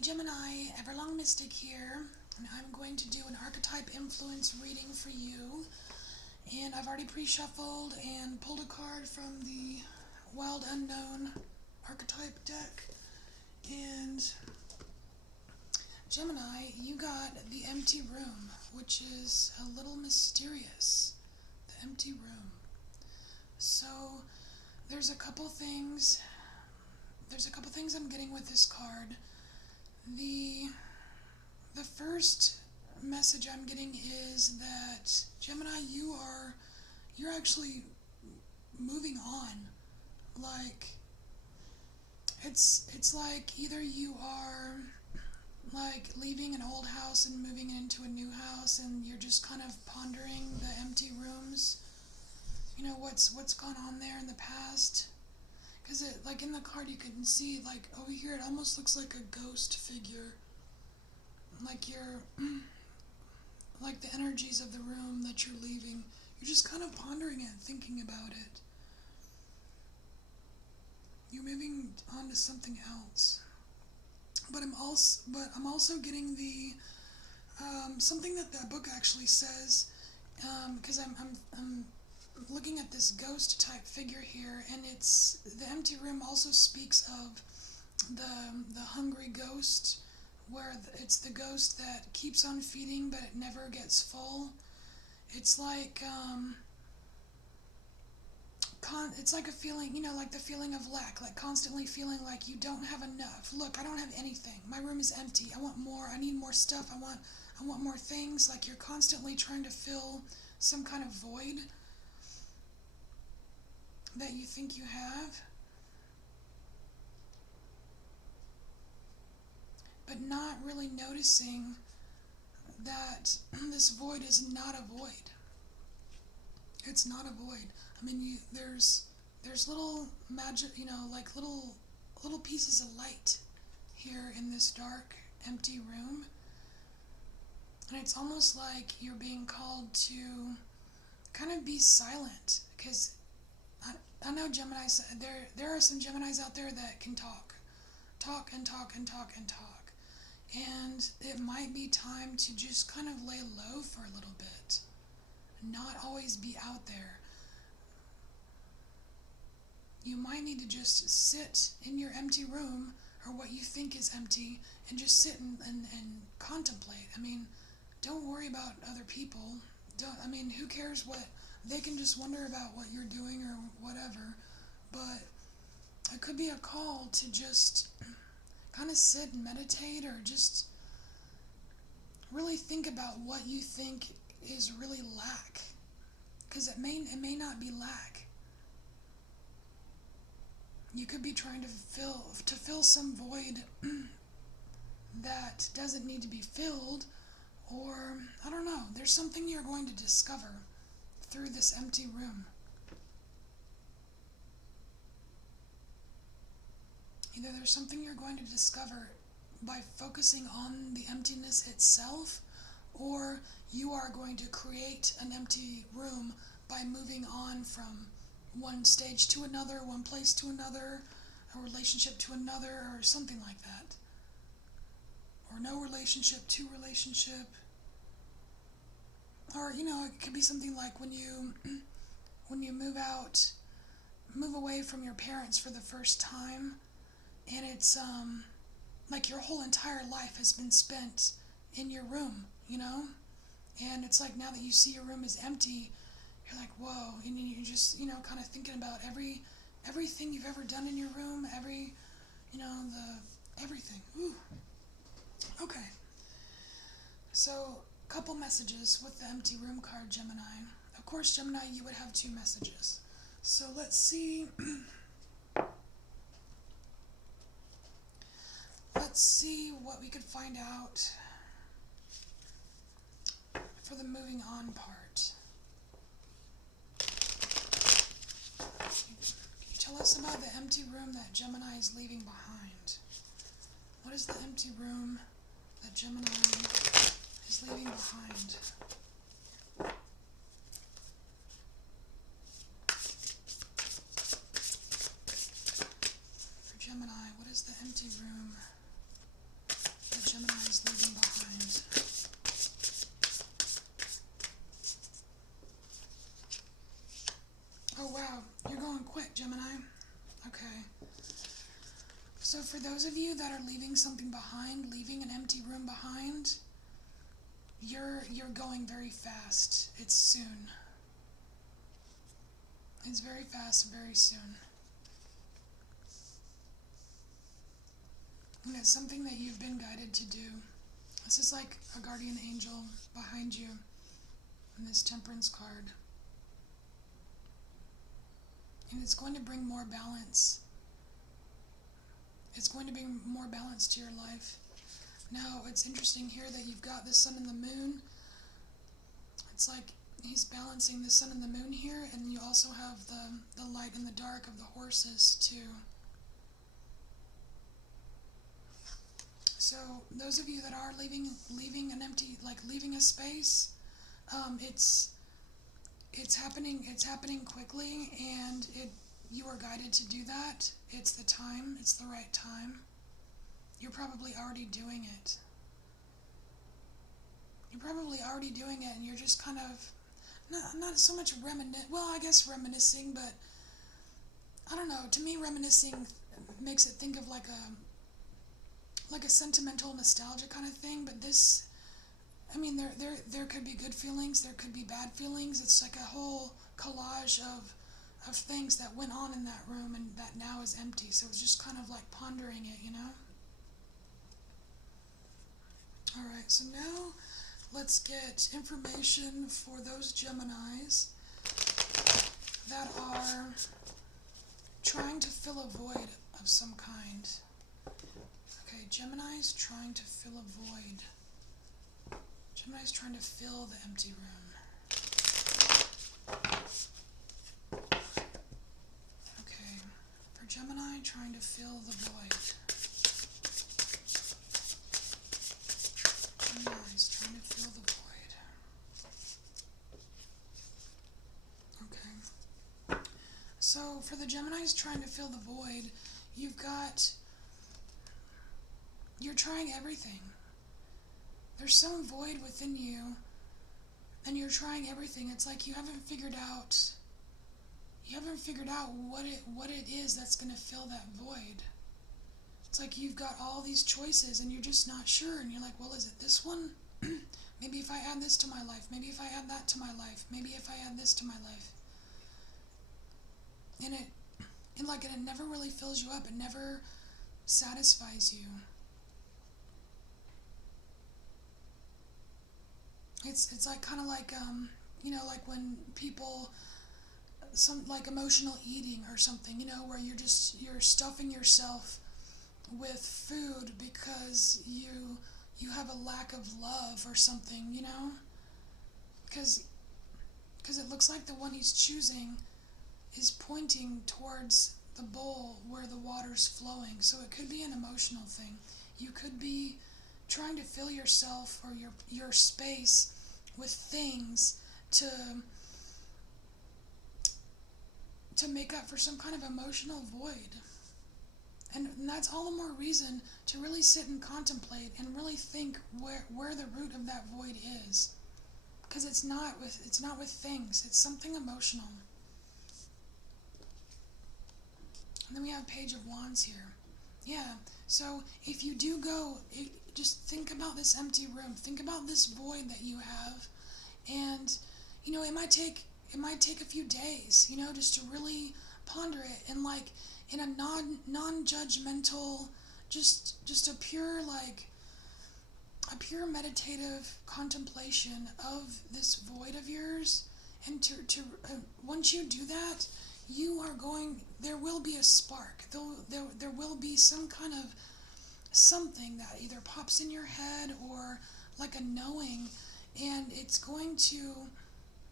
Gemini, Everlong Mystic here, and I'm going to do an archetype influence reading for you. And I've already pre-shuffled and pulled a card from the Wild Unknown archetype deck. And Gemini, you got the empty room, which is a little mysterious. The empty room. So there's a couple things I'm getting with this card. The first message I'm getting is that Gemini, you're actually moving on. Like it's like either you are like leaving an old house and moving into a new house, and you're just kind of pondering the empty rooms. You know, what's gone on there in the past. Because it, like in the card, you can see, like over here, it almost looks like a ghost figure. Like you're, like the energies of the room that you're leaving. You're just kind of pondering it, thinking about it. You're moving on to something else. But I'm also getting the something that book actually says. Because I'm looking at this ghost type figure here, and it's the empty room also speaks of the hungry ghost, where it's the ghost that keeps on feeding but it never gets full. It's like it's like a feeling, you know, like the feeling of lack, like constantly feeling like you don't have enough. Look, I don't have anything. My room is empty. I want more. I need more stuff. I want more things. Like you're constantly trying to fill some kind of void that you think you have, but not really noticing that this void is not a void. It's not a void. I mean, there's little magic, you know, like little pieces of light here in this dark, empty room, and it's almost like you're being called to kind of be silent, because I know Geminis, there are some Geminis out there that can talk and talk and talk and talk. And it might be time to just kind of lay low for a little bit. Not always be out there. You might need to just sit in your empty room, or what you think is empty, and just sit and contemplate. I mean, don't worry about other people. Who cares what they can just wonder about what you're doing or whatever. But it could be a call to just kind of sit and meditate, or just really think about what you think is really lack. Because it may not be lack. You could be trying to fill some void that doesn't need to be filled, or I don't know. There's something you're going to discover through this empty room. Either there's something you're going to discover by focusing on the emptiness itself, or you are going to create an empty room by moving on from one stage to another, one place to another, a relationship to another, or something like that. Or no relationship to relationship. Or, you know, it could be something like when you move away from your parents for the first time, and it's like your whole entire life has been spent in your room, you know? And it's like now that you see your room is empty, you're like, whoa, and you're just, you know, kind of thinking about everything you've ever done in your room, everything. Ooh. Okay. So, couple messages with the empty room card, Gemini. Of course, Gemini, you would have two messages. So let's see. Let's see what we could find out for the moving on part. Can you tell us about the empty room that Gemini is leaving behind? What is the empty room that Gemini is leaving behind? For Gemini, what is the empty room Gemini is leaving behind? Oh wow, you're going quick, Gemini. Okay. So for those of you that are leaving something behind, leaving an empty room behind, you're going very fast. It's soon. It's very fast, very soon. And it's something that you've been guided to do. This is like a guardian angel behind you in this Temperance card. And it's going to bring more balance. It's going to bring more balance to your life. Now, it's interesting here that you've got the sun and the moon. It's like he's balancing the sun and the moon here, and you also have the light and the dark of the horses too. So those of you that are leaving an empty, like leaving a space, it's happening quickly, and you are guided to do that. It's the time. It's the right time. You're probably already doing it. You're probably already doing it, and you're just kind of not so much reminiscing, but I don't know. To me, reminiscing makes it think of like a sentimental nostalgia kind of thing. But this, I mean, there could be good feelings, there could be bad feelings. It's like a whole collage of things that went on in that room and that now is empty. So it's just kind of like pondering it, you know? Alright, so now let's get information for those Geminis that are trying to fill a void of some kind. Okay, Gemini's trying to fill a void. Gemini's trying to fill the empty room. Okay, for Gemini trying to fill the void. Gemini's trying to fill the void. Okay. So for the Geminis trying to fill the void, you're trying everything. There's some void within you, and you're trying everything. It's like you haven't figured out what it is that's going to fill that void. It's like you've got all these choices and you're just not sure, and you're like, well, is it this one? Maybe if I add this to my life, maybe if I add that to my life, maybe if I add this to my life. And it never really fills you up. It never satisfies you. It's like kind of like like when people some like emotional eating or something, where you're stuffing yourself with food because you have a lack of love or something, because it looks like the one he's choosing is pointing towards the bowl where the water's flowing. So it could be an emotional thing. You could be trying to fill yourself or your space with things to make up for some kind of emotional void. And that's all the more reason to really sit and contemplate and really think where the root of that void is. Because it's not with things, it's something emotional. And then we have Page of Wands here. Yeah, so if you do go, just think about this empty room. Think about this void that you have. And, it might take a few days, just to really ponder it and like in a non-judgmental, just a pure meditative contemplation of this void of yours. And to once you do that, there will be a spark. There will be some kind of something that either pops in your head or like a knowing, and it's going to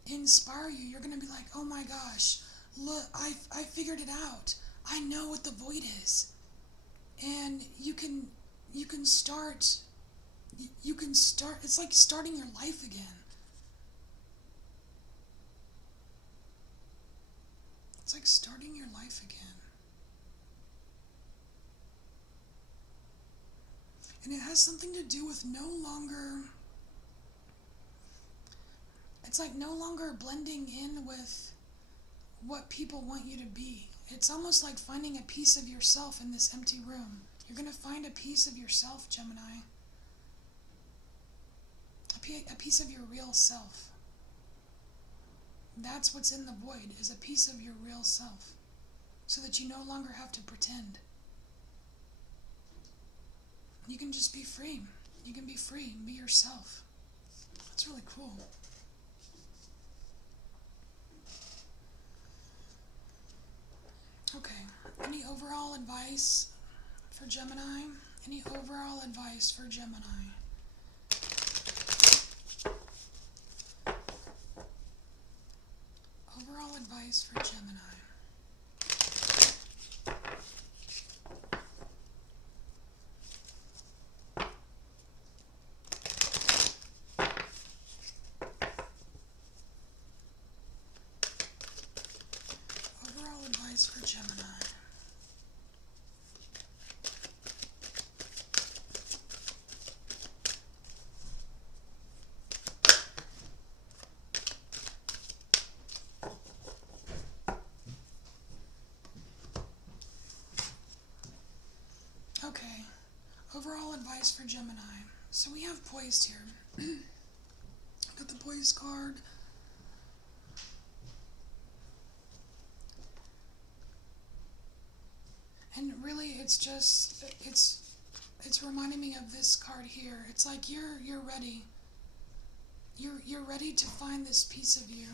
inspire you. You're going to be like, oh my gosh, look, I figured it out. I know what the void is. And you can start, it's like starting your life again. It's like starting your life again. And it has something to do with no longer blending in with what people want you to be. It's almost like finding a piece of yourself in this empty room. You're going to find a piece of yourself, Gemini. A piece of your real self. That's what's in the void, is a piece of your real self. So that you no longer have to pretend. You can just be free. You can be free and be yourself. That's really cool. Okay, any overall advice for Gemini? Any overall advice for Gemini? Overall advice for Gemini. Overall advice for Gemini. Okay, overall advice for Gemini. So we have poised here. Got the poised card. And really it's reminding me of this card here. It's like you're ready. You're ready to find this piece of you.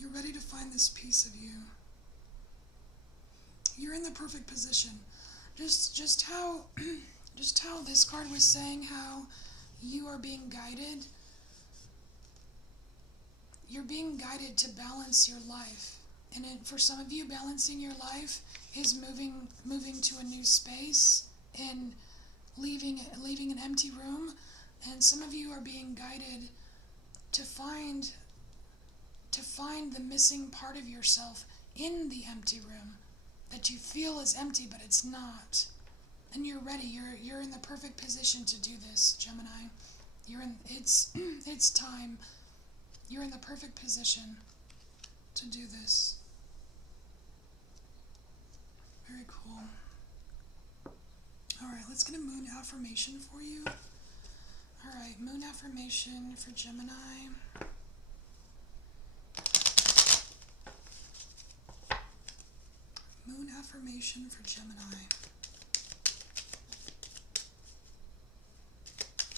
You're ready to find this piece of you. You're in the perfect position. Just how this card was saying how you are being guided. You're being guided to balance your life. And for some of you, balancing your life is moving to a new space and leaving an empty room. And some of you are being guided to find the missing part of yourself in the empty room that you feel is empty, but it's not. And you're ready. You're in the perfect position to do this, Gemini. It's time. You're in the perfect position to do this. Very cool. All right, let's get a moon affirmation for you. All right, moon affirmation for Gemini. Moon affirmation for Gemini.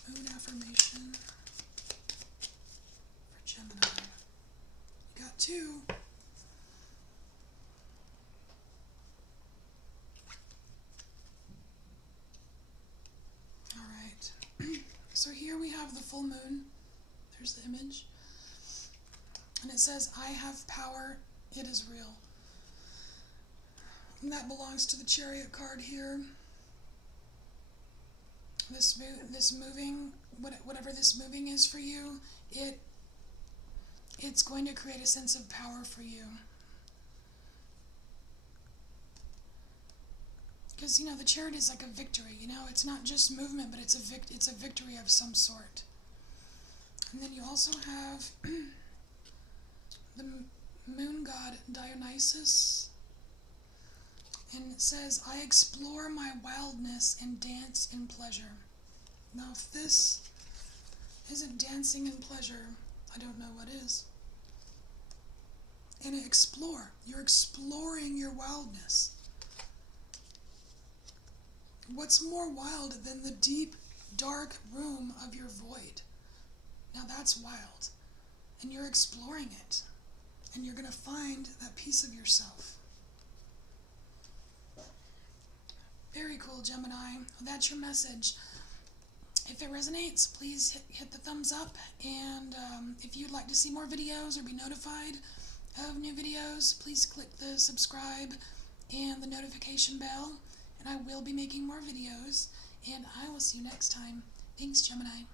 Moon affirmation for Gemini. You got two. All right. So here we have the full moon. There's the image. And it says, I have power, it is real. And that belongs to the Chariot card here. This moving, whatever this moving is for you, it's going to create a sense of power for you. Because, the Chariot is like a victory, it's not just movement, but it's a victory of some sort. And then you also have the moon god Dionysus. And it says, I explore my wildness and dance in pleasure. Now, if this isn't dancing in pleasure, I don't know what is. And explore. You're exploring your wildness. What's more wild than the deep, dark room of your void? Now that's wild. And you're exploring it. And you're going to find that piece of yourself. Very cool, Gemini. That's your message. If it resonates, please hit the thumbs up. And if you'd like to see more videos or be notified of new videos, please click the subscribe and the notification bell. And I will be making more videos. And I will see you next time. Thanks, Gemini.